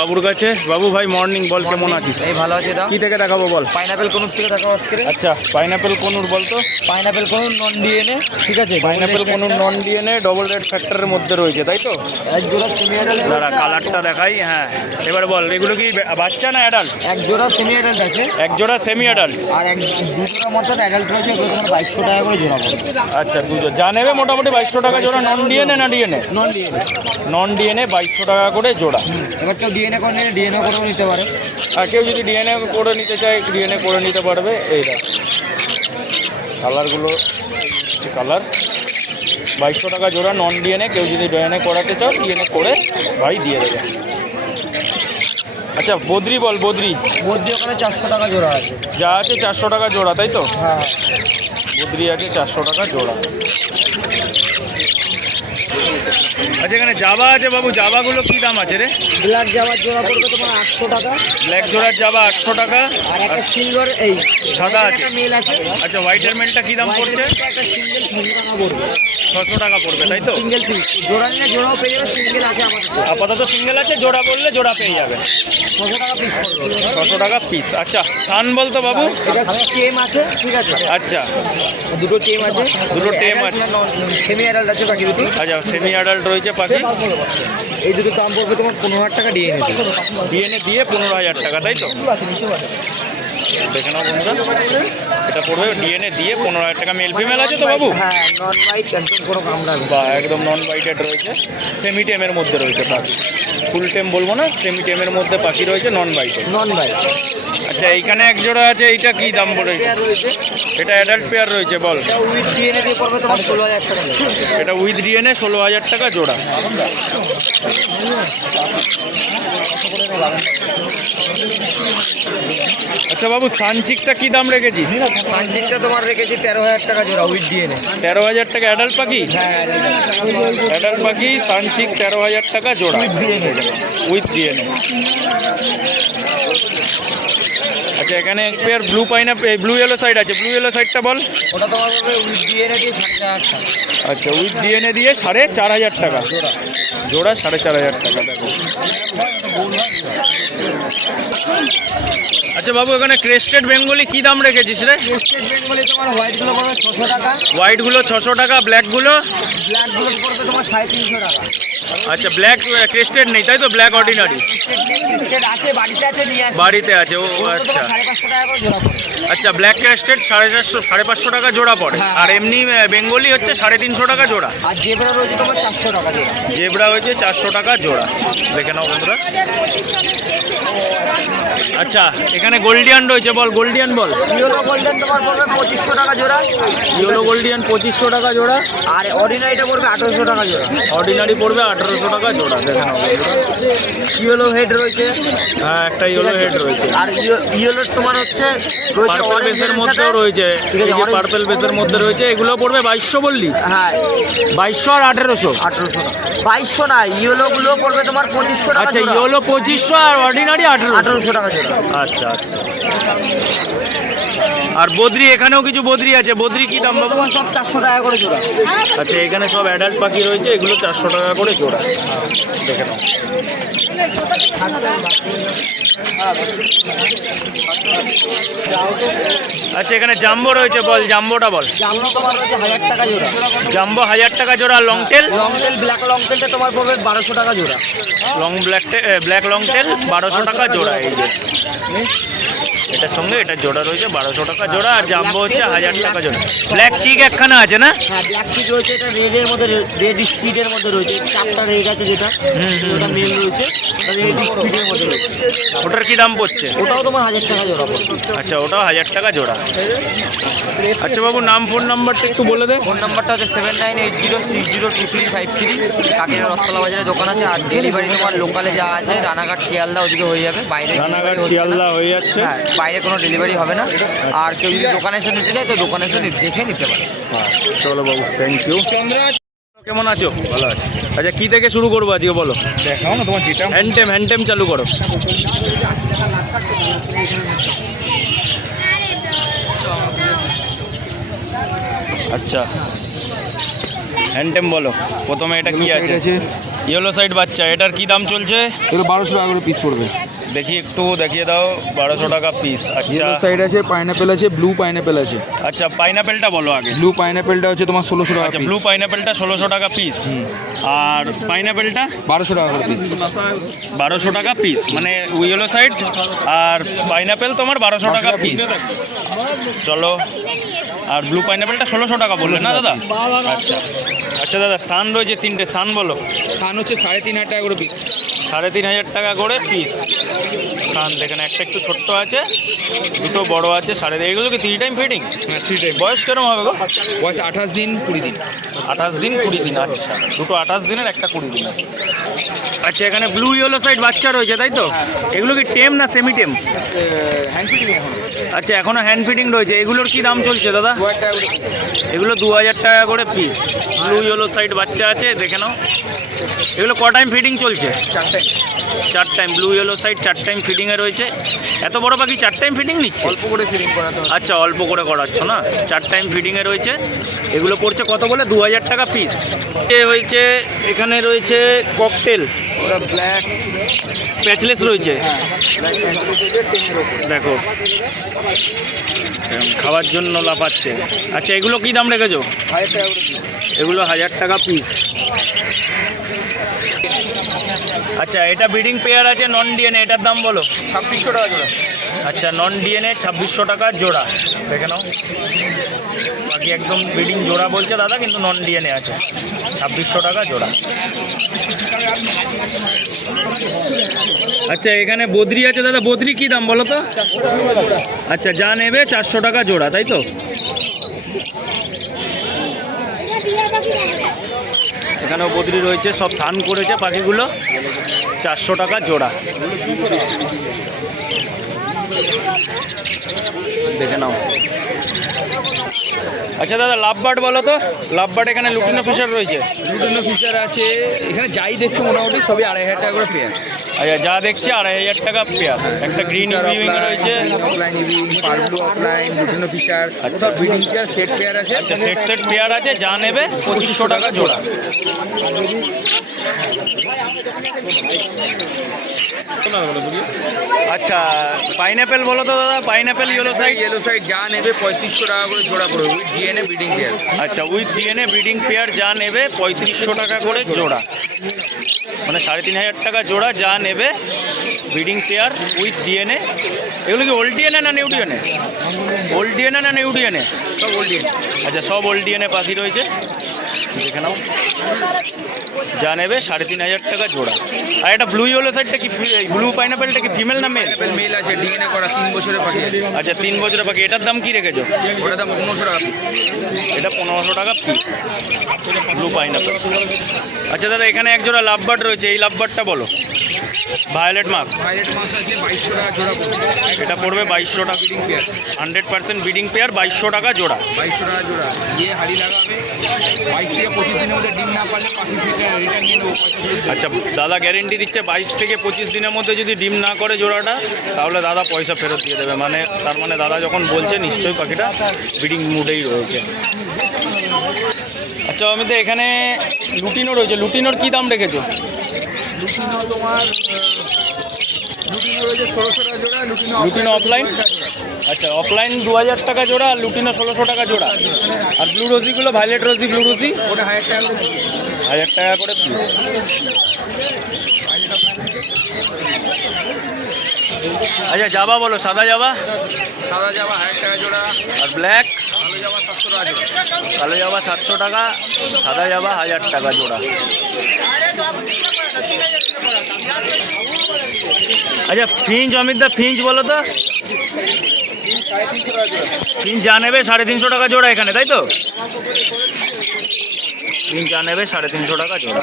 বাবুর কাছে। বাবু ভাই মর্নিং, বল কেমন আছিস? এই ভালো আছি দা। কি থেকে দেখাবো বল? পাইনাপেল কোনুর থেকে দেখাবো আজকে। আচ্ছা, পাইনাপেল কোনুর বলতো। পাইনাপেল কোনুর নন ডিএনএ, ঠিক আছে। Pineapple কোনুর non DNA double red ফ্যাক্টরের মধ্যে রয়েছে, তাই তো? এক জোড়া সেমি অ্যাডাল্ট। দাঁড়া কালারটা দেখাই। হ্যাঁ, এবার বল এগুলো কি বাচ্চা না অ্যাডাল্ট? এক জোড়া সেমি অ্যাডাল্ট আছে, এক জোড়া সেমি অ্যাডাল্ট আর দু জোড়া মতন অ্যাডাল্ট রয়েছে। এগুলো তোমার 2200 টাকা করে জোড়া পড়বে। আচ্ছা, দুটো যা নেবে মোটামুটি 2200 টাকা জোড়া। নন ডিএনএ না DNA? Non DNA. Non DNA 2200 টাকা করে জোড়া। এবার কেউ ডিএনএ করে নিলে ডিএনএ করেও নিতে পারে। আর কেউ যদি ডিএনএ করে নিতে চায় ডিএনএ করে নিতে পারবে। এই দেখ কালারগুলো, কালার 2200 টাকা জোড়া নন ডিএনএ। কেউ যদি ডিএনএ করাতে চাও ডিএনএ করে ভাই দিয়ে দেবে। আচ্ছা, বদ্রি বল। বদ্রি ওখানে 400 টাকা জোড়া আছে। যা আছে 400 টাকা জোড়া, তাই তো? হ্যাঁ, বদ্রি আছে 400 টাকা জোড়া। আচ্ছা, এখানে জাবা আছে বাবু। জাবাগুলো কি দাম আছে রে? ব্ল্যাক জাবার জোড়া পড়বে তোমার 800 টাকা। ব্ল্যাক জোড়ার জাবা 800 টাকা। আর একটা সিলভার এই সাদা আছে। মেল আছে। আচ্ছা, হোয়াইটের মেলটা কি দাম পড়ছে? একটা সিঙ্গেল 600 টাকা পড়বে। 600 টাকা পড়বে, তাই তো? সিঙ্গেল পিস জোড়া নিলে জোড়াও পেয়ে যাবে। সিঙ্গেল আছে আমাদের, আপাতত সিঙ্গেল আছে। জোড়া বললে জোড়া পেয়ে যাবে। 600 টাকা পিস পড়বে। 600 টাকা পিস। আচ্ছা, সান বলতো বাবু। এটা টেম আছে, ঠিক আছে। আচ্ছা, দুটো টেম আছে। দুটো টেম আছে। সেমি অ্যাডাল্ট আছে বাকি দুটো। আচ্ছা, সেমি অ্যাডাল্ট রয়েছে পাখি। এই দুটো দাম পড়বে তোমার 15,000 টাকা ডিএনএ। ডিএনএ দিয়ে 15,000 টাকা, তাই তো? দেখে নাও বন্ধুরা, এটা পড়বে ডিএনএ দিয়ে 15,000 টাকা। মেল ফিমেল আছে তো বাবু? হ্যাঁ, নন হোয়াইট, একদম কোনো কামড়াবে বা একদম নন বাইটেড রয়েছে। সেমি টেমের মধ্যে রয়েছে পাখি। ফুল টেম বলবো না, সেমি টেমের মধ্যে পাখি রয়েছে, নন বাইটেড। Non white. আচ্ছা, এইখানে এক জোড়া আছে। এইটা কি দাম পড়েছে? এটা অ্যাডাল্ট পেয়ার রয়েছে, বল। উইথ ডিএনএ দিয়ে পড়বে তোমার 16,000 টাকা। এটা উইথ ডিএনএ 16,000 টাকা জোড়া। আচ্ছা বাবু, সানচিকটা কি দাম রেখেছিস? সানচিকটা তোমার রেখেছি 13,000 টাকা জোড়া উইথ ডিএনএ। 13,000 টাকা অ্যাডাল্ট পাখি। হ্যাঁ, অ্যাডাল্ট পাখি সানচিক 13,000 টাকা জোড়া উইথ ডিএনএ। আচ্ছা, এখানে এক pair blue pineapple, blue yellow side আছে। ব্লু ইয়েলো সাইডটা বল। ওটা তোমার পড়বে উইথ ডিএনএ দিয়ে 4,500 টাকা। আচ্ছা, উইথ ডিএনএ দিয়ে 4,500 টাকা জোড়া। 4,500 টাকা। দেখো। আচ্ছা বাবু, এখানে ক্রেস্টেড বেঙ্গলি কি দাম রেখেছিস রে? ক্রেস্টেড বেঙ্গলি তোমার হোয়াইটগুলো পড়বে 600 টাকা। হোয়াইটগুলো 600 টাকা, ব্ল্যাকগুলো? ব্ল্যাকগুলো পড়বে তোমার 350 টাকা। আচ্ছা, ব্ল্যাক ক্রেস্টেড নেই, তাই তো? ব্ল্যাক অর্ডিনারি ক্রেস্টেড আছে, বাড়িতে আছে, নিয়ে আসবে। বাড়িতে আছে। ও আচ্ছা। 550 টাকা করে জোড়া পড়বে। আচ্ছা, ব্ল্যাক ক্রেস্টেড 450 টাকা জোড়া পড়ে। আর এমনি বেঙ্গলি হচ্ছে 350 টাকা জোড়া। আর জেব্রা রয়েছে তোমার 400 টাকা জোড়া। জেব্রা হয়েছে 400 টাকা জোড়া। দেখে নাও বন্ধুরা। আচ্ছা, এখানে গোল্ডিয়ান রয়েছে, বল। গোল্ডিয়ান বল। ইয়েলো গোল্ডেন তোমার পড়বে 2500 টাকা জোড়া। ইয়েলো গোল্ডিয়ান 2500 টাকা জোড়া। আর অর্ডিনারিটা পড়বে 1800 টাকা জোড়া। অর্ডিনারি পড়বে 1800 টাকা জোড়া। দেখে নাও বন্ধুরা। ইয়েলো হেড রয়েছে। হ্যাঁ, একটা ইয়েলো হেড রয়েছে। আর ইয়েলো তোমার হচ্ছে পার্পল বেসের মধ্যেও রয়েছে। এই যে পার্পল বেসের মধ্যে রয়েছে। এগুলো পড়বে 2200 বললি? হ্যাঁ, 2200 আর 1800? 1800 টাকা। 2200 না, ইয়েলো গুলো পড়বে তোমার 2500 টাকা। আচ্ছা, ইয়েলো 2500 আর অর্ডিনারি 1800 টাকা জোড়া। আচ্ছা আচ্ছা। আর বদ্রি, এখানেও কিছু বদ্রি আছে। বদ্রি কি দাম বাবু? সব 400 টাকা করে জোড়া। আচ্ছা, এখানে সব অ্যাডাল্ট পাখি রয়েছে। এগুলো 400 টাকা করে জোড়া। দেখে নাও। আচ্ছা, এখানে জাম্বো রয়েছে, বল। জাম্বোটা বল। জাম্বো তোমার রয়েছে 1000 টাকা জোড়া। জাম্বো 1000 টাকা জোড়া। Long tail? Long tail, black long টেলটা তোমার পড়বে 1200 টাকা জোড়া। ব্ল্যাক লং টেল 1200 টাকা জোড়া। এই যে এটার সঙ্গে এটা জোড়া রয়েছে 1200 টাকা জোড়া। আর জাম্বো হচ্ছে 1000 টাকা জোড়া। ব্ল্যাক চিক একখানা আছে না? হ্যাঁ, ব্ল্যাক চিক রয়েছে। এটা রেডের মধ্যে, রেড স্পিডের মধ্যে রয়েছে। চারটা রেড আছে যেটা, ওটা মেল রয়েছে। রেড স্পিডের মধ্যে রয়েছে। ওটার কি দাম পড়ছে? ওটাও তোমার 1000 টাকা জোড়া পড়বে। আচ্ছা, ওটাও 1000 টাকা জোড়া। আচ্ছা বাবু, নাম ফোন নাম্বারটা একটু বলে দে। ফোন নাম্বারটা হচ্ছে 7980602353। কাকিনাড়া রথতলা বাজারে দোকান আছে। আর ডেলিভারি তোমার লোকালে যা আছে রানাঘাট শিয়ালদা ওদিকে হয়ে যাবে। বাইরে রানাঘাট শিয়ালদা হয়ে যাচ্ছে। হ্যাঁ, বাইরে কোনো ডেলিভারি হবে না। আর কেউ যদি দোকানে এসে নিতে চায় তো দোকানে এসে দেখে নিতে পারে। চলো বাবু, থ্যাংক ইউ। কেমন আছো? ভালো আছে। আচ্ছা, কি থেকে শুরু করবো আজকে বলো? দেখাও না তোমার যেটা। হ্যান্ডটেম চালু করো। আচ্ছা, হ্যান্ডটেম বলো প্রথমে এটা কি আছে? আছে ইয়েলো সাইড বাচ্চা, এটার কি দাম চলছে? এগুলো 1200 টাকা করে পিস পড়বে। দেখি একটু দেখিয়ে দাও। 1200 টাকা পিস। আচ্ছা ইয়েলো সাইড আছে, পাইনাপেল আছে, ব্লু পাইনাপেল আছে। আচ্ছা পাইনাপেলটা বলো আগে। ব্লু পাইনাপেলটা হচ্ছে তোমার 1600 টাকা আচ্ছা পিস। ব্লু পাইনাপেলটা 1600 টাকা পিস। আর পাইনাপেলটা 1200 টাকা করে পিস। 1200 টাকা পিস, মানে ইয়েলো সাইড আর পাইনাপেল তোমার 1200 টাকা পিস। চলো, আর ব্লু পাইনাপেলটা 1600 টাকা বললে না দাদা? আচ্ছা আচ্ছা দাদা, সান রয়েছে 3টে, সান বলো। সান হচ্ছে 3500 টাকা করে পিস। 3500 টাকা করে পিস সান। দেখেন একটা একটু ছোট্ট আছে, দুটো বড় আছে 3.5। এগুলো কি 3 টাইম ফিডিং? হ্যাঁ 3 টাইম। বয়স কেরম হবে গো? বয়স 28 দিন 20 দিন। 28 দিন 20 দিন। আচ্ছা দুটো 28 দিনের, একটা 20 দিন আছে। আচ্ছা এখানে ব্লু ইয়েলো সাইড বাচ্চা রয়েছে তাই তো? এগুলো কি টেম না সেমি টেম? হ্যান্ড ফিডিং এখন। আচ্ছা এখনো হ্যান্ড ফিডিং রয়েছে। এগুলোর কি দাম চলছে দাদা? 2000 টাকা করে। এগুলো 2000 টাকা করে পিস। ব্লু ইয়েলো সাইড বাচ্চা আছে, দেখে নাও। এগুলো ক টাইম ফিডিং চলছে? 4 time. 4 time. Blue yellow side 4 time ফিডিংয়ে রয়েছে। এত বড় পাখি 4 টাইম ফিডিং নিচ্ছে? অল্প করে ফিডিং করাতে হবে। আচ্ছা অল্প করে করাচ্ছ না? 4 টাইম ফিডিংয়ে রয়েছে। এগুলো পড়ছে কত বলে? 2000 টাকা পিস। এ হয়েছে এখানে রয়েছে ককটেল, ওটা ব্ল্যাক প্যাচলেস রয়েছে। ব্ল্যাক প্যাচলেস 10 এর উপরে। দেখো খাওয়ার জন্য লাফাচ্ছে। আচ্ছা এগুলো কি দাম রেখেছো? 1000 টাকা করে পিস। এগুলো 1000 টাকা পিস। আচ্ছা এটা ব্রিডিং পেয়ার আছে নন ডিএনএ, এটার দাম বলো। 2600 টাকা জোড়া। আচ্ছা নন ডিএনএ 2600 টাকা জোড়া। দেখে নাও, বাকি একদম ব্রিডিং জোড়া বলছে দাদা, কিন্তু নন ডিএনএ আছে। 2600 টাকা জোড়া। আচ্ছা এখানে বদ্রি আছে দাদা, বদ্রি কি দাম বলো তো? আচ্ছা যা নেবে 400 টাকা জোড়া তাই তো? এখানেও বদ্রি রয়েছে, সব স্নান করেছে পাখিগুলো। 400 টাকা জোড়া। দেখে নাও। আচ্ছা দাদা লাভবার্ড বলো তো। লাভবার্ড এখানে লুটিনো ফিশার রয়েছে। লুটিনো ফিশার আছে এখানে, যাই দেখছো মোটামুটি সবই 2500 টাকা করে পেয়ার। আচ্ছা যা দেখছি 2500 টাকা পেয়ার। একটা গ্রিন ইভিং রয়েছে। অফলাইন ইভিং, পারব্লু অফলাইন, লুটিনো ফিশার, সব ব্রিডিং পেয়ার, সেট পেয়ার আছে। আচ্ছা সেট পেয়ার আছে, যা নেবে 2500 টাকা জোড়া। আচ্ছা পাইনাপেল বলো তো দাদা। Pineapple yellow side. Yellow side যা নেবে 3500 টাকা করে জোড়া পড়বে, উইথ ডিএনএ ব্রিডিং পেয়ার। আচ্ছা উইথ ডিএনএ ব্রিডিং পেয়ার যা নেবে 3500 টাকা করে জোড়া, মানে 3500 টাকা জোড়া যা নেবে ব্রিডিং পেয়ার উইথ ডিএনএ। এগুলো কি ওল্ড ডিএনএ না নিউ ডিএনএ? ওল্ড ডিএনএ না নিউ ডিএনএ? সব ওল্ড ডিএনএ। আচ্ছা সব ওল্ড ডিএনএ পাখি রয়েছে, দেখে নাও। যা নেবে 3500 টাকা জোড়া। আর এটা ব্লু ইয়েলো সাইডটা কি, ব্লু পাইনাপেলটা কি ফিমেল না মেল? মেল আছে, ডিএনএ করা, 3 বছরের পাখি। আচ্ছা 3 বছরের পাখি। এটার দাম কি রেখেছো? ওটার দাম 1500 টাকা পিস। এটা 1500 টাকা পিস ব্লু পাইনাপেল। আচ্ছা দাদা এখানে এক জোড়া লাভবার্ড রয়েছে, এই লাভবার্ডটা বলো। Violet marks. ভাইলেট মাছ আছে 2200 টাকা জোড়া পড়বে। এটা পড়বে 2200 টাকা। ব্রিডিং পেয়ার 100% ব্রিডিং পেয়ার 2200 টাকা জোড়া। 2200 টাকা জোড়া। দিয়ে হাড়ি লাগাবে, 22 থেকে 25 দিনের মধ্যে ডিম না পারলে পাখি থেকে রিটার্ন নিয়ে নেবো, পয়সা ফেরত দেবো। আচ্ছা দাদা গ্যারেন্টি দিচ্ছে 22 থেকে 25 দিনের মধ্যে যদি ডিম না করে জোড়াটা, তাহলে দাদা পয়সা ফেরত দিয়ে দেবে। মানে তার মানে দাদা যখন বলছে নিশ্চয়ই পাখিটা ব্রিডিং মুডেই রয়েছে। আচ্ছা আমি তো এখানে লুটিনো রয়েছে, লুটিনোর কি দাম রেখেছো? লুটিনো তোমার লুটিনো রয়েছে 1600 টাকা জোড়া। Lutino opaline. আচ্ছা অফলাইন 2000 টাকা জোড়া, আর লুটিনো 1600 টাকা জোড়া। আর ব্লু রোজিগুলো, ভায়োলেট রোজি, ব্লু রোজি ওটা 1000 টাকা করে। 1000 টাকা করে পিস। আচ্ছা জাবা বলো, সাদা জাবা। সাদা জামা 1000 টাকা জোড়া। আর ব্ল্যাক কালো জামা 700 টাকা জোড়া। কালো জাবা 700 টাকা, সাদা জাবা 1000 টাকা জোড়া। আচ্ছা ফিঞ্চ, অমিতদা ফিঞ্চ বলো তো। 350 টাকা জোড়া। ফিঞ্চ যা নেবে 350 টাকা জোড়া এখানে তাই তো? ফিঞ্চ যা নেবে 350 টাকা জোড়া।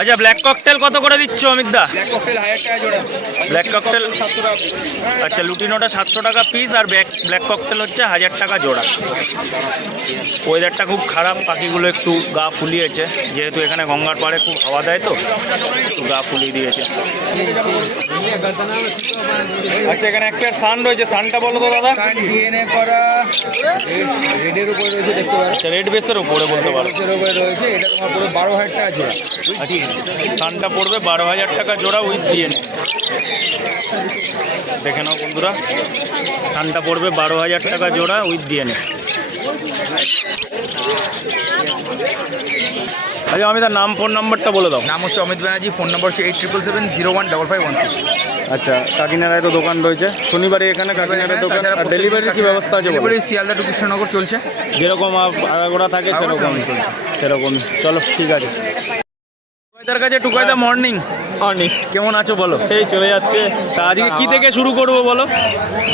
আচ্ছা ব্ল্যাক ককটেল কত করে দিচ্ছ অমিতদা? ব্ল্যাক ককটেল 1000 টাকা জোড়া। ব্ল্যাক ককটেল 700 টাকা পিস। আচ্ছা লুটিনোটা 700 টাকা পিস, আর ব্ল্যাক ককটেল হচ্ছে 1000 টাকা জোড়া। ওয়েদারটা খুব খারাপ, পাখিগুলো একটু গা ফুলিয়েছে, যেহেতু এখানে গঙ্গার পাড়ে খুব হাওয়া দেয় তো একটু গা ফুলিয়ে দিয়েছে। আচ্ছা এখানে একটা সান রয়েছে, সানটা বলো তো দাদা। ডিএনএ করা রেডের উপরে রয়েছে, দেখতে পাচ্ছ। পারো। আচ্ছা রেড বেসের উপরে বলতে পারো। এর উপরে রয়েছে, এটা তোমার পুরো 12,000 টাকা জোড়া। সানটা পড়বে 12,000 টাকা জোড়া উইথ ডিএনএ। দেখে নাও বন্ধুরা, সানটা পড়বে 12,000 টাকা জোড়া উইথ ডিএনএ। আচ্ছা আমি তার নাম ফোন নাম্বারটা বলে দাও। নাম হচ্ছে অমিত ব্যানার্জি, ফোন নম্বর হচ্ছে 8777015516। আচ্ছা কাকিনাড়ায় তো দোকান রয়েছে, শনিবারে এখানে কাকিনাড়ায় দোকান। আর ডেলিভারির কি ব্যবস্থা আছে? ডেলিভারি শিয়ালদা টু কৃষ্ণনগর চলছে, যেরকম আগাগোড়া থাকে সেরকমই সেরকমই। চলো ঠিক আছে। টুকাইদার কাছে টুকাইদা মর্নিং। মর্নিং কেমন আছো বলো? এই চলে যাচ্ছে। তা আজকে কি থেকে শুরু করবো বলো?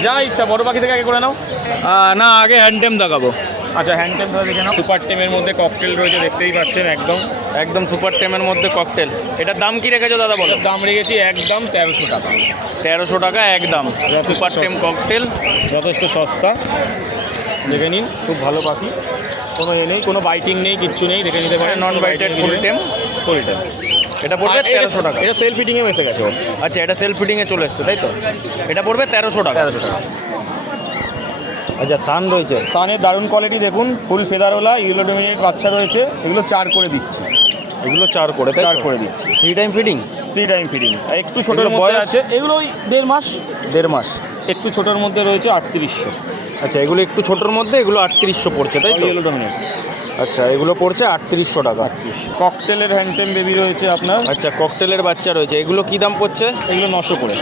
যা ইচ্ছা, বড় পাখি থেকে আগে করে নাও। না আগে হ্যান্ডটেম দেখাবো। আচ্ছা হ্যান্ডটেম দেখে নাও। সুপার টেমের মধ্যে ককটেল রয়েছে, দেখতেই পাচ্ছেন, একদম একদম সুপার টেমের মধ্যে ককটেল। এটার দাম কি রেখেছো দাদা বলো? দাম রেখেছি একদম 1300 টাকা। 1300 টাকা একদম। সুপার টেম ককটেল যথেষ্ট সস্তা। দেখে নিন, খুব ভালো পাখি, কোনো নেই, কোনো বাইটিং নেই, কিচ্ছু নেই, দেখে নিতে পারেন। নন বাইটেড ফুল টেম, ফুল টেম। এটা পড়বে 1300 টাকা। এটা সেলফ ফিটিংয়ে এসে গেছে। আচ্ছা এটা সেলফ ফিটিংয়ে চলে এসছে তাই তো? এটা পড়বে 1300 টাকা। 1300 টাকা। আচ্ছা সান রয়েছে, সানের দারুণ কোয়ালিটি দেখুন, ফুল ফেদারওয়ালা ইউলো ডোমিনেট বাচ্চা রয়েছে। এগুলো 4 করে দিচ্ছি, এগুলো 4 করে দিচ্ছি। 3 টাইম ফিডিং, 3 টাইম ফিডিং। একটু ছোটোর বয়স আছে, এগুলো ওই 1.5 মাস। 1.5 মাস। একটু ছোটোর মধ্যে রয়েছে 3800। আচ্ছা এগুলো একটু ছোটোর মধ্যে, এগুলো 3800 পড়ছে তাই তো? Yellow dominate. আচ্ছা এগুলো পড়ছে 3800 টাকা। ককটেলের হ্যান্ডটেম বেবি রয়েছে আপনার। আচ্ছা ককটেলের বাচ্চা রয়েছে, এগুলো কি দাম পড়ছে? এগুলো 900 করে।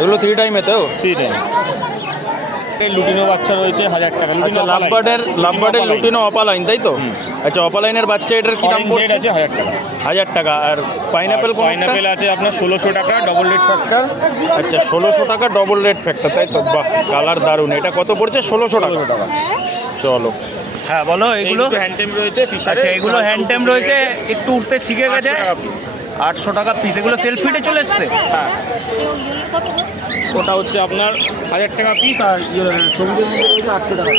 এগুলো 3 টাইমে তো? 3 টাইম। লুটিনো বাচ্চা রয়েছে 1000 টাকা। আচ্ছা লাভবার্ডের লুটিনো অপালাইন তাই তো? আচ্ছা অপালাইনের বাচ্চা এটার কি দাম পড়ছে? আছে 1000 টাকা। 1000 টাকা। আর পাইনাপেল আছে আপনার 1600 টাকা ডবল রেড ফ্যাক্টর। আচ্ছা 1600 টাকা ডবল রেড ফ্যাক্টর তাই তো? বাহ কালার দারুণ। এটা কত পড়ছে? 1600 টাকা। চলো হ্যাঁ বলো। এগুলো হ্যান্ডটেম রয়েছে। আচ্ছা এগুলো হ্যান্ডটেম রয়েছে, একটু উঠতে শিখে গেছে। 800 টাকা পিস। এগুলো সেলফ ফিডে চলে এসছে? হ্যাঁ ওটা হচ্ছে আপনার 1000 টাকা পিস। আর সবুজের মধ্যে রয়েছে 800 টাকা।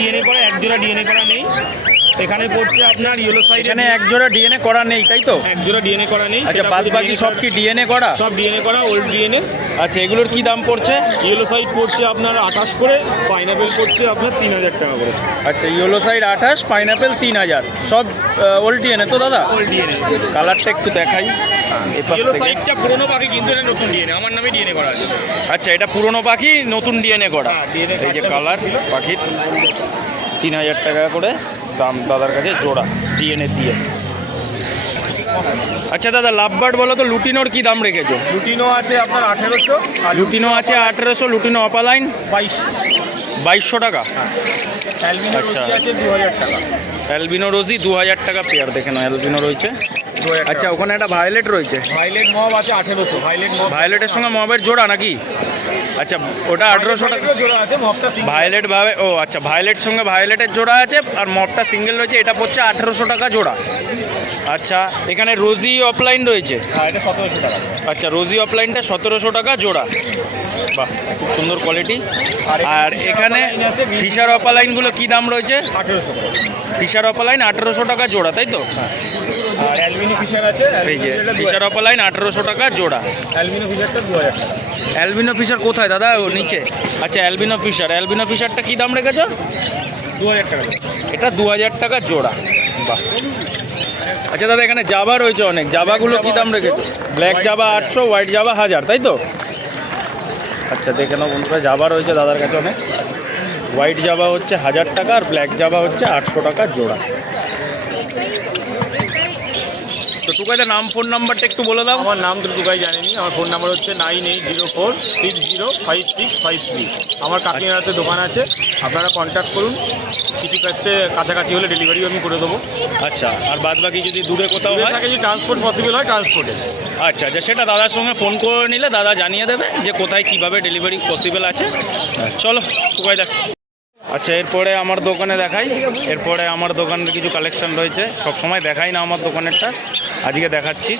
ডিএনএ করা, এক জোড়া ডিএনএ করা নেই এখানে পড়ছে আপনার ইয়েলো সাইড। এখানে এক জোড়া ডিএনএ করা নেই তাই তো? এক জোড়া ডিএনএ করা নেই। আচ্ছা বাদ বাকি সব কি ডিএনএ করা? সব ডিএনএ করা, ওল্ড ডিএনএ। আচ্ছা এগুলোর কি দাম পড়ছে? ইয়েলো সাইড পড়ছে আপনার 28 করে, পাইনাপেল পড়ছে আপনার 3000 টাকা করে। আচ্ছা ইয়েলো সাইড 28, পাইনাপেল 3000। সব ওল্ড ডিএনএ তো দাদা? Old DNA. কালারটা একটু দেখাই। ইয়েলো সাইডটা পুরনো পাখি, কিন্তু এটা নতুন ডিএনএ, আমার নামে ডিএনএ করা আছে। আচ্ছা এটা পুরনো পাখি, নতুন ডিএনএ করা। এই যে কালার পাখির 3000 টাকা করে দাম দাদার কাছে জোড়া ডিএনএ দিয়ে। আচ্ছা দাদা লাভবার্ড বলো তো, লুটিনোর কি দাম রেখেছো? লুটিনো আছে আপনার 1800। লুটিনো আছে 1800। লুটিনো অপালাইন 2200 টাকা। আচ্ছা 2000 টাকা। অ্যালবিনো রোজি 2000 টাকা পেয়ার। দেখে নাও অ্যালবিনো রয়েছে। আচ্ছা ওখানে একটা ভায়োলেট রয়েছে। ভায়োলেট মব আছে 1800। ভায়োলেটের সঙ্গে মবের জোড়া নাকি? আচ্ছা ওটা 1800 টাকা জোড়া আছে। মবটা ভায়োলেট ভাবে, ও আচ্ছা ভায়োলেট সঙ্গে ভায়োলেটের জোড়া আছে, আর মবটা সিঙ্গেল রয়েছে। এটা পড়ছে 1800 টাকা জোড়া। আচ্ছা এখানে রোজি অফলাইন রয়েছে। হ্যাঁ এটা 1700 টাকা। আচ্ছা রোজি অফলাইনটা 1700 টাকা জোড়া। বাহ খুব সুন্দর কোয়ালিটি। আর এখানে ফিশার অপালাইনগুলো কি দাম রয়েছে? 1800 টাকা। ফিশার অপালাইন 1800 টাকা জোড়া তাই তো? আর অ্যালবিনো ফিশার আছে, এই যে ফিশার অপালাইন 1800 টাকা জোড়া। অ্যালবিনো ফিশারটা 2000 টাকা। অ্যালবিনো ফিশার কোথায় দাদা? ও নিচে। আচ্ছা অ্যালবিনো ফিশারটা কি দাম রেখেছো? 2000 টাকা। এটা 2000 টাকা জোড়া। বাহ। আচ্ছা দাদা এখানে জাভা রয়েছে অনেক, জাভাগুলো কি দাম রেখেছো? ব্ল্যাক জাভা 800, হোয়াইট জাভা 1000 তাই তো? আচ্ছা দেখে নাও বন্ধুরা, জাভা রয়েছে দাদার কাছে অনেক। হোয়াইট জাভা হচ্ছে 1000 টাকা, আর ব্ল্যাক জাভা হচ্ছে 800 টাকা জোড়া। তো টুকাইদের নাম ফোন নাম্বারটা একটু বলে দাও। আমার নাম তো টুকাই জানেনি। আমার ফোন নাম্বার হচ্ছে 9804605353। আমার কাকিনাড়াতে দোকান আছে, আপনারা কন্ট্যাক্ট করুন। কিছু ক্ষেত্রে কাছাকাছি হলে ডেলিভারিও আমি করে দেবো। আচ্ছা আর বাদ বাকি যদি দূরে কোথাও হয়, যদি ট্রান্সপোর্ট পসিবল হয় ট্রান্সপোর্টে। আচ্ছা আচ্ছা সেটা দাদার সঙ্গে ফোন করে নিলে দাদা জানিয়ে দেবে যে কোথায় কীভাবে ডেলিভারি পসিবল আছে। চলো টুকাই দেখ। আচ্ছা এরপরে আমার দোকানে দেখাই। এরপরে আমার দোকানের কিছু কালেকশন রয়েছে, সবসময় দেখাই না আমার দোকানেরটা, আজকে দেখাচ্ছি।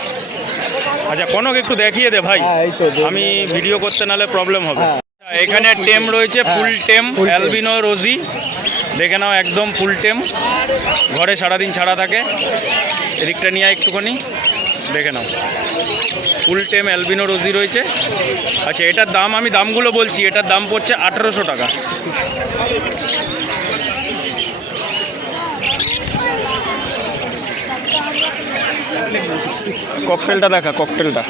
আচ্ছা কনক একটু দেখিয়ে দে ভাই, আমি ভিডিও করতে নাহলে প্রবলেম হবে। এখানে টেম রয়েছে, ফুল টেম অ্যালবিনো রোজি। দেখে নাও একদম ফুল টেম, ঘরে সারাদিন ছাড়া থাকে। এদিকটা নিয়ে একটুখানি দেখে নাও, ফুল টেম অ্যালবিনো রোজি রয়েছে। আচ্ছা, এটার দাম আমি দামগুলো বলছি, এটার দাম পড়ছে 1800 টাকা। ককটেলটা দেখা, ককটেলটা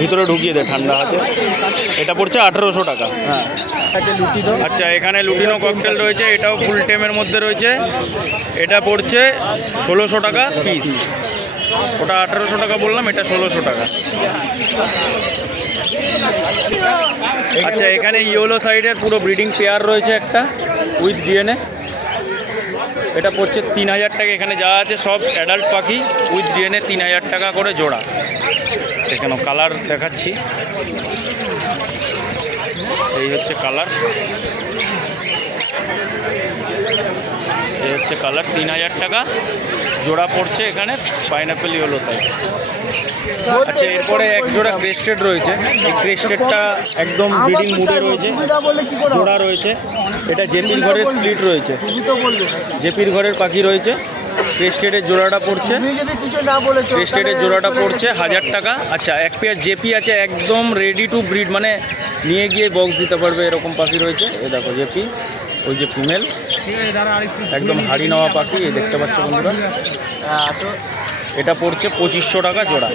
ভিতরে ঢুকিয়ে দে, ঠান্ডা আছে। এটা পড়ছে 1800 টাকা। আচ্ছা, এখানে লুটিনো ককটেল রয়েছে, এটাও ফুল টেমের মধ্যে রয়েছে। এটা পড়ছে 1600 টাকা পিস। ওটা 1800 টাকা বললাম, এটা 1600 টাকা। আচ্ছা, এখানে ইয়েলো সাইডের পুরো ব্রিডিং পেয়ার রয়েছে একটা উইথ ডিএনএ। এটা পড়ছে 3000 টাকা। এখানে যা আছে সব অ্যাডাল্ট পাখি উইথ ডিএনএ, 3000 টাকা করে জোড়া। এখানে কালার দেখাচ্ছি, এই হচ্ছে কালার, এই হচ্ছে কালার। 3000 টাকা জোড়া পড়ছে এখানে পাইনাপেল ইয়েলো সাইড। আচ্ছা, এরপরে এক জোড়া ক্রেস্টেড রয়েছে। এই ক্রেস্টেডটা একদম ব্রিডিং মুডে রয়েছে, জোড়া রয়েছে। এটা জেপির ঘরের স্প্লিট রয়েছে, জেপির ঘরের পাখি রয়েছে। ক্রেস্টেডের জোড়াটা পড়ছে, ক্রেস্টেডের জোড়াটা পড়ছে 1000 টাকা। আচ্ছা, এক পেয়ার জেপি আছে একদম রেডি টু ব্রিড, মানে নিয়ে গিয়ে বক্স দিতে পারবে এরকম পাখি রয়েছে। এ দেখো জেপি, ওই যে ফিমেল, একদম হাড়ি নেওয়া পাখি, এই দেখতে পাচ্ছ বন্ধুরা। এটা পড়ছে 2500 টাকা জোড়া।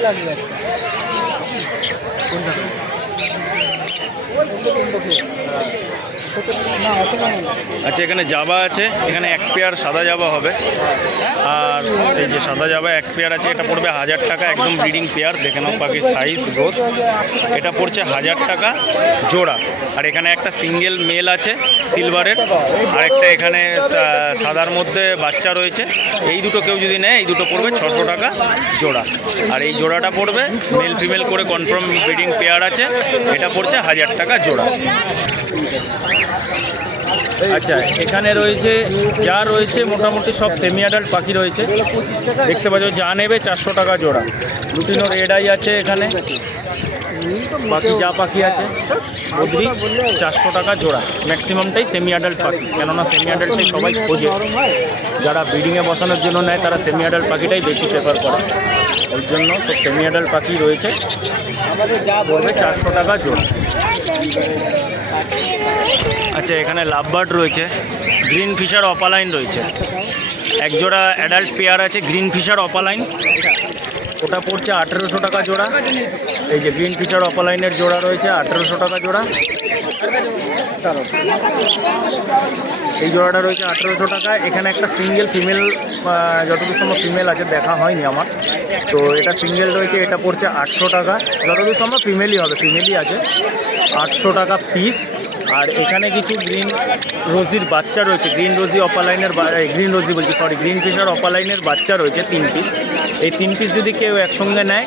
আচ্ছা, এখানে জাবা আছে, এখানে এক পেয়ার সাদা জাবা হবে। আর এই যে সাদা জাবা এক পেয়ার আছে, এটা পড়বে 1000 টাকা, একদম ব্রিডিং পেয়ার। দেখে নাও পাখির সাইজ, গ্রোথ। এটা পড়ছে 1000 টাকা জোড়া। আর এখানে একটা সিঙ্গেল মেল আছে সিলভারের, আর একটা এখানে সাদার মধ্যে বাচ্চা রয়েছে। এই দুটো কেউ যদি নেয়, এই দুটো পড়বে 600 টাকা জোড়া। আর এই জোড়াটা পড়বে মেল ফিমেল করে কনফার্ম ব্রিডিং পেয়ার আছে, এটা পড়ছে 1000 টাকা জোড়া। আচ্ছা, এখানে রয়েছে যা রয়েছে মোটামুটি সব সেমি অ্যাডাল্ট পাখি রয়েছে, দেখতে পাচ্ছ। যা নেবে 400 টাকা জোড়া। লুটিনো রেড আই আছে এখানে, বাকি যা পাখি আছে বদ্রি 400 টাকা জোড়া। ম্যাক্সিমামটাই সেমি অ্যাডাল্ট পাখি, কেননা সেমি অ্যাডাল্টটাই সবাই খোঁজে। যারা ব্রিডিংয়ে বসানোর জন্য নেয় তারা সেমি অ্যাডাল্ট পাখিটাই বেশি প্রেফার করে, ওই জন্য তো সেমি অ্যাডাল্ট পাখি রয়েছে। আমাদের যা বলবে 400 টাকা জোড়া। আচ্ছা, এখানে লাভবার্ড রয়েছে, গ্রিন ফিশার অপালাইন রয়েছে। এক জোড়া অ্যাডাল্ট পেয়ার আছে গ্রিন ফিশার অপালাইন, ওটা পড়ছে 1800 টাকা জোড়া। এই যে গ্রিন ফিশার অপালাইনের জোড়া রয়েছে 1800 টাকা জোড়া। এই জোড়াটা রয়েছে 1800 টাকা। এখানে একটা সিঙ্গেল ফিমেল, যতদূর সম্ভব ফিমেল আছে, দেখা হয়নি আমার, তো এটা সিঙ্গেল রয়েছে, এটা পড়ছে 800 টাকা। যতদূর সম্ভব ফিমেলই হবে, ফিমেলই আছে, 800 টাকা পিস। আর এখানে কিছু গ্রিন রোজির বাচ্চা রয়েছে, গ্রিন রোজি অপালাইনের, গ্রিন রোজি বলছি সরি, গ্রিন ফিশার অপালাইনের বাচ্চা রয়েছে 3 পিস। এই 3 পিস যদি কেউ একসঙ্গে নেয়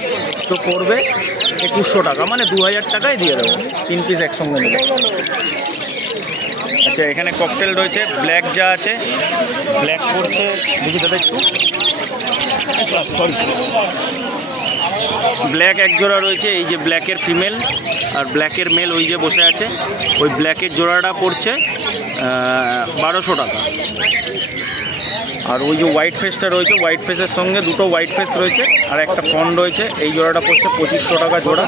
তো পড়বে 2100 টাকা, মানে 2000 টাকায় দিয়ে দেবো 3 পিস একসঙ্গে নেবে। আচ্ছা, এখানে ককটেল রয়েছে, ব্ল্যাক যা আছে, ব্ল্যাক পড়ছে, দেখি দাদা একটু, সরি, ব্ল্যাক এক জোড়া রয়েছে। এই যে ব্ল্যাকের ফিমেল আর ব্ল্যাকের মেল ওই যে বসে আছে, ওই ব্ল্যাকের জোড়াটা পড়ছে 1200 টাকা। আর ওই যে হোয়াইট ফেসটা রয়েছে, হোয়াইট ফেসের সঙ্গে দুটো হোয়াইট ফেস রয়েছে আর একটা ফন রয়েছে, এই জোড়াটা পড়ছে 2500 টাকা জোড়া।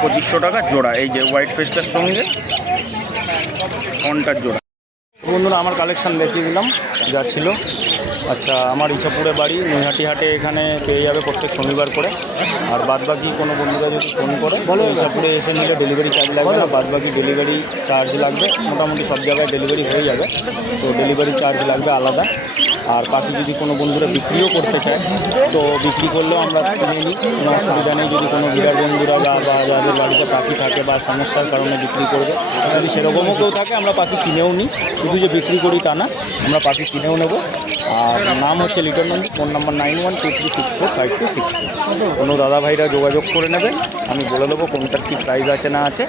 2500 টাকা জোড়া, এই যে হোয়াইট ফেসটার সঙ্গে ফনটার জোড়া। বন্ধুরা, আমার কালেকশান দেখিয়ে দিলাম যা ছিল। আচ্ছা, আমার ইছাপুরে বাড়ি, নৈহাটি হাটে, এখানে পেয়ে যাবে প্রত্যেক শনিবার করে। আর বাদবাকি কোনো বন্ধুরা যদি ফোন করে বলো, ইছাপুরে এসে নিলে ডেলিভারি চার্জ লাগবে না, বাদবাকি ডেলিভারি চার্জ লাগবে। মোটামুটি সব জায়গায় ডেলিভারি হয়ে যাবে, তো ডেলিভারি চার্জ লাগবে আলাদা। আর পাখি যদি কোনো বন্ধুরা বিক্রিও করতে চায় তো বিক্রি করলেও আমরা কিনে নিই, কোনো অসুবিধা নেই। যদি কোনো বিরাট বন্ধুরা বা যাদের বাড়িতে পাখি থাকে বা সমস্যার কারণে বিক্রি করবে, যদি সেরকমও কেউ থাকে আমরা পাখি কিনেও নিই, শুধু যে বিক্রি করি তা না, আমরা পাখি কিনেও নেবো। আর নাম হচ্ছে লিটন নন্দী, ফোন নাম্বার 9123645262। কোনো দাদা ভাইরা যোগাযোগ করে নেবে, আমি বলে দেবো কোনটার কী প্রাইস আছে না আছে।